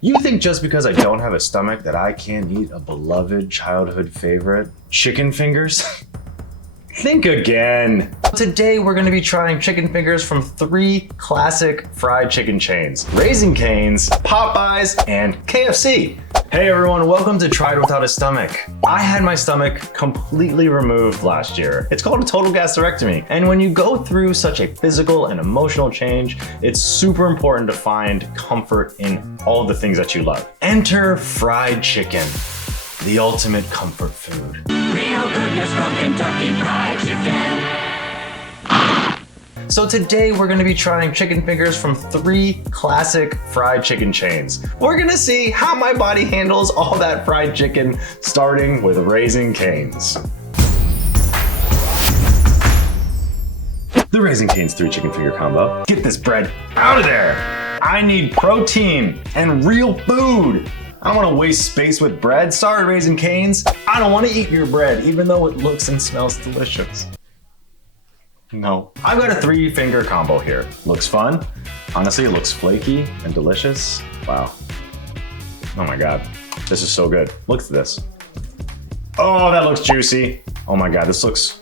You think just because I don't have a stomach that I can't eat a beloved childhood favorite, chicken fingers? Think again. Today we're gonna be trying chicken fingers from 3 classic fried chicken chains: Raising Cane's, Popeyes, and KFC. Hey everyone, welcome to Tried Without a Stomach. I had my stomach completely removed last year. It's called a total gastrectomy. And when you go through such a physical and emotional change, it's super important to find comfort in all the things that you love. Enter fried chicken, the ultimate comfort food. Real goodness from Kentucky Fried Chicken. So today we're gonna be trying chicken fingers from 3 classic fried chicken chains. We're gonna see how my body handles all that fried chicken, starting with Raising Cane's. The Raising Cane's 3 chicken finger combo. Get this bread out of there. I need protein and real food. I don't wanna waste space with bread. Sorry, Raising Cane's. I don't wanna eat your bread, even though it looks and smells delicious. No. I've got a 3 finger combo here. Looks fun. Honestly, it looks flaky and delicious. Wow. Oh my God. This is so good. Look at this. Oh, that looks juicy. Oh my God, this looks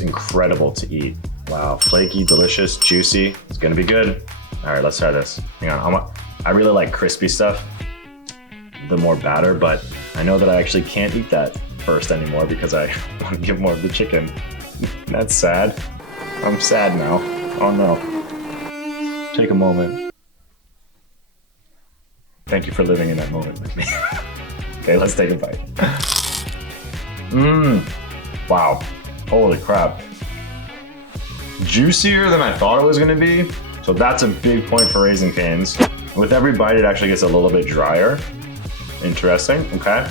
incredible to eat. Wow, flaky, delicious, juicy. It's gonna be good. All right, let's try this. Hang on, I really like crispy stuff. The more batter, but I know that I actually can't eat that first anymore because I want to give more of the chicken. That's sad. I'm sad now. Oh no. Take a moment. Thank you for living in that moment with me. Okay, let's take a bite. Wow. Holy crap. Juicier than I thought it was gonna be. So that's a big point for Raising Cane's. With every bite, it actually gets a little bit drier. Interesting, okay.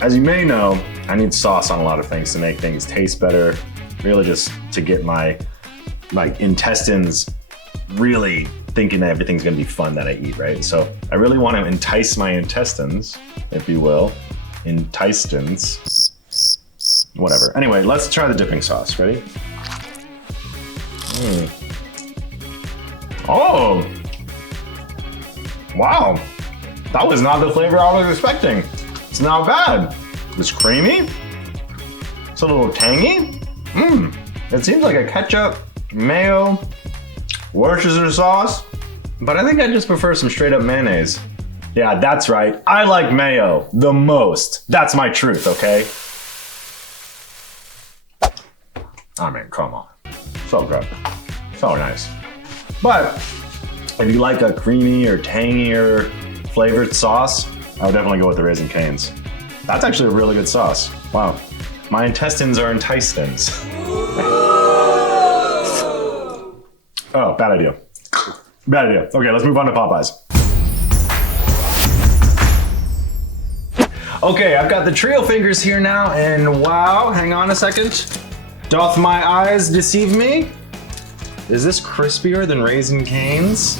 As you may know, I need sauce on a lot of things to make things taste better. Really just to get my intestines really thinking that everything's gonna be fun that I eat, right? So I really want to entice my intestines, if you will. Intestines. Whatever. Anyway, let's try the dipping sauce. Ready? Oh! Wow! That was not the flavor I was expecting. It's not bad. It's creamy. It's a little tangy. It seems like a ketchup, mayo, Worcestershire sauce, but I think I just prefer some straight up mayonnaise. Yeah, that's right. I like mayo the most. That's my truth, okay? I mean, come on. So good. So nice. But if you like a creamy or tangier flavored sauce, I would definitely go with the Raising Cane's. That's actually a really good sauce. Wow. My intestines are intestines. Oh, bad idea. Bad idea. Okay, let's move on to Popeyes. Okay, I've got the trio fingers here now, and wow, hang on a second. Doth my eyes deceive me? Is this crispier than Raising Cane's?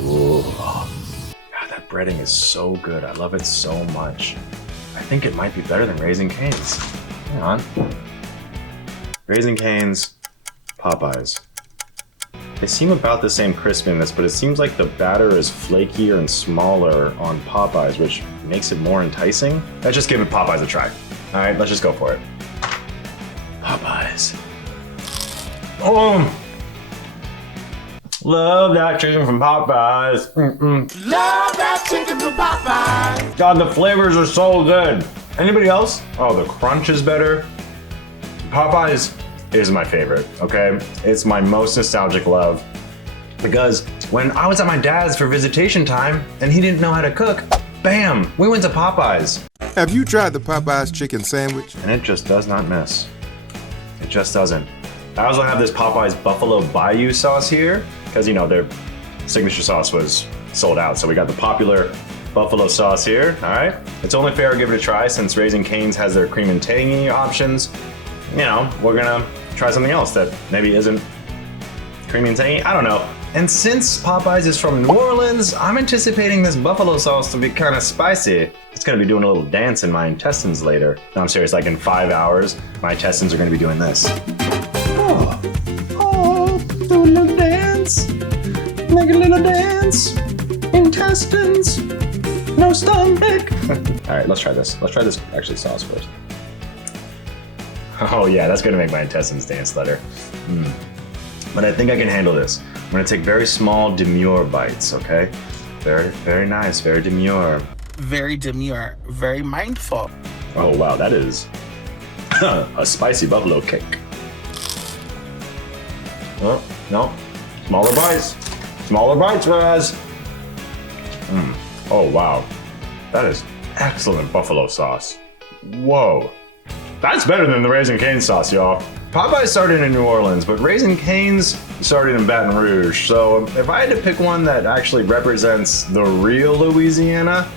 Ooh. God, that breading is so good. I love it so much. I think it might be better than Raising Cane's. Hang on. Raising Cane's, Popeyes. They seem about the same crispiness, but it seems like the batter is flakier and smaller on Popeyes, which makes it more enticing. Let's just give it Popeyes a try. All right, let's just go for it. Popeyes. Oh! Love that chicken from Popeyes. Love that chicken from Popeyes. God, the flavors are so good. Anybody else? Oh, the crunch is better. Popeyes is my favorite, okay? It's my most nostalgic love because when I was at my dad's for visitation time and he didn't know how to cook, bam, we went to Popeyes. Have you tried the Popeyes chicken sandwich? And it just does not miss. It just doesn't. I also have this Popeyes Buffalo Bayou sauce here because, you know, their signature sauce was sold out. So we got the popular buffalo sauce here, all right? It's only fair to give it a try since Raising Cane's has their cream and tangy options. You know, we're gonna try something else that maybe isn't creamy and tangy, I don't know. And since Popeyes is from New Orleans, I'm anticipating this buffalo sauce to be kind of spicy. It's gonna be doing a little dance in my intestines later. No, I'm serious, like in 5 hours, my intestines are gonna be doing this. Oh, do a little dance. Make a little dance. intestines, no stomach. All right, let's try this. Let's try this actually sauce first. Oh yeah, that's gonna make my intestines dance better. But I think I can handle this. I'm gonna take very small, demure bites, okay? Very, very nice, very demure. Very demure, very mindful. Oh wow, that is a spicy buffalo cake. Oh, no, smaller bites. Smaller bites, Raz. Oh wow, that is excellent buffalo sauce. Whoa, that's better than the Raising Cane's sauce, y'all. Popeyes started in New Orleans, but Raising Cane's started in Baton Rouge. So if I had to pick one that actually represents the real Louisiana,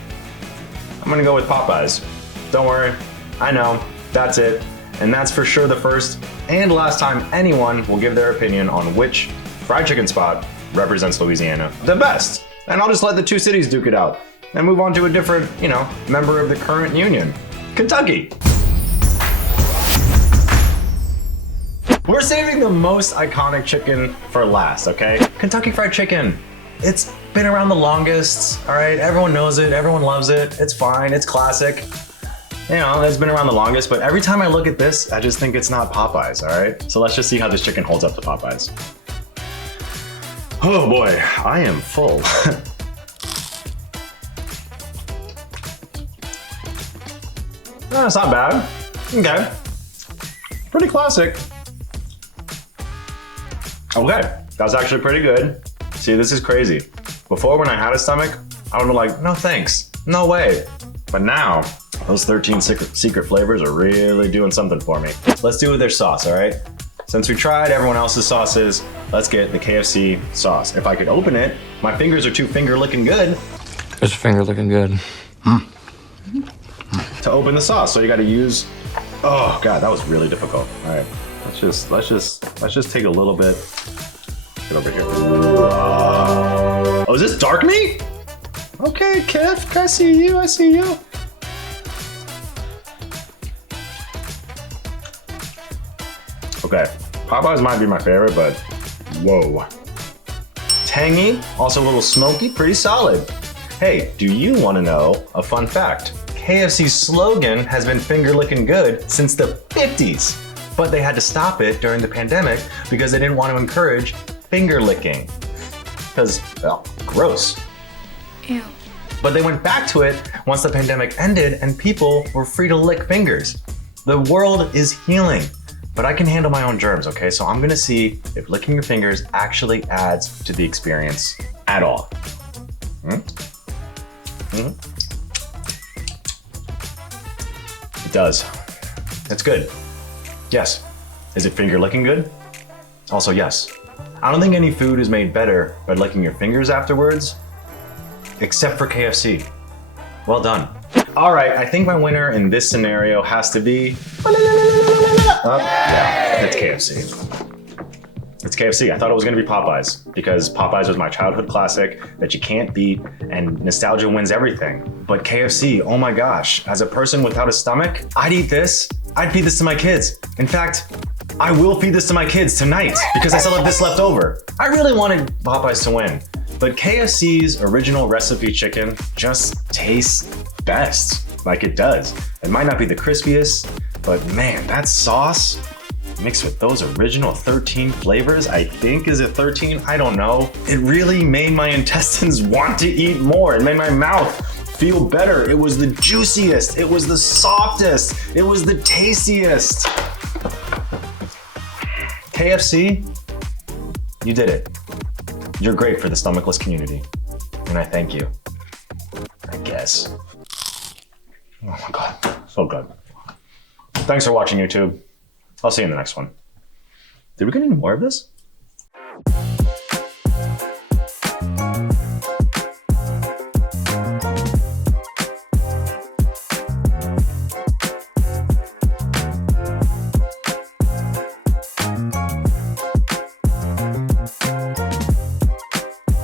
I'm gonna go with Popeyes. Don't worry, I know, that's it. And that's for sure the first and last time anyone will give their opinion on which fried chicken spot represents Louisiana the best. And I'll just let the two cities duke it out and move on to a different, member of the current union, Kentucky. We're saving the most iconic chicken for last, okay? Kentucky Fried Chicken. It's been around the longest, all right? Everyone knows it, everyone loves it. It's fine, it's classic. It's been around the longest, but every time I look at this, I just think it's not Popeyes, all right? So let's just see how this chicken holds up to Popeyes. Oh boy, I am full. No, it's not bad. Okay. Pretty classic. Okay, that's actually pretty good. See, this is crazy. Before, when I had a stomach, I would be like, no thanks, no way. But now, those 13 secret flavors are really doing something for me. Let's do it with their sauce, all right? Since we tried everyone else's sauces, let's get the KFC sauce. If I could open it, my fingers are too finger looking good. It's finger looking good. To open the sauce, so you gotta use, oh God, that was really difficult. All right, let's just take a little bit. Get over here. Oh, is this dark meat? Okay, Kev, I see you, I see you. Okay, Popeyes might be my favorite, but whoa. Tangy, also a little smoky, pretty solid. Hey, do you wanna know a fun fact? KFC's slogan has been finger licking good since the 50s, but they had to stop it during the pandemic because they didn't want to encourage finger licking. Because, well, gross. Ew. But they went back to it once the pandemic ended and people were free to lick fingers. The world is healing, but I can handle my own germs, okay? So I'm gonna see if licking your fingers actually adds to the experience at all. It does. It's good. Yes. Is it finger licking good? Also, yes. I don't think any food is made better by licking your fingers afterwards, except for KFC. Well done. All right, I think my winner in this scenario has to be, yeah, it's KFC. It's KFC. I thought it was gonna be Popeyes because Popeyes was my childhood classic that you can't beat and nostalgia wins everything. But KFC, oh my gosh, as a person without a stomach, I'd eat this. I'd feed this to my kids. In fact, I will feed this to my kids tonight because I still have this left over. I really wanted Popeyes to win, but KFC's original recipe chicken just tastes best, like it does. It might not be the crispiest, but man, that sauce mixed with those original 13 flavors, I think, is it 13? I don't know. It really made my intestines want to eat more. It made my mouth feel better. It was the juiciest. It was the softest. It was the tastiest. KFC, you did it. You're great for the stomachless community. And I thank you. I guess. Oh my God, so good. Thanks for watching, YouTube. I'll see you in the next one. Did we get any more of this?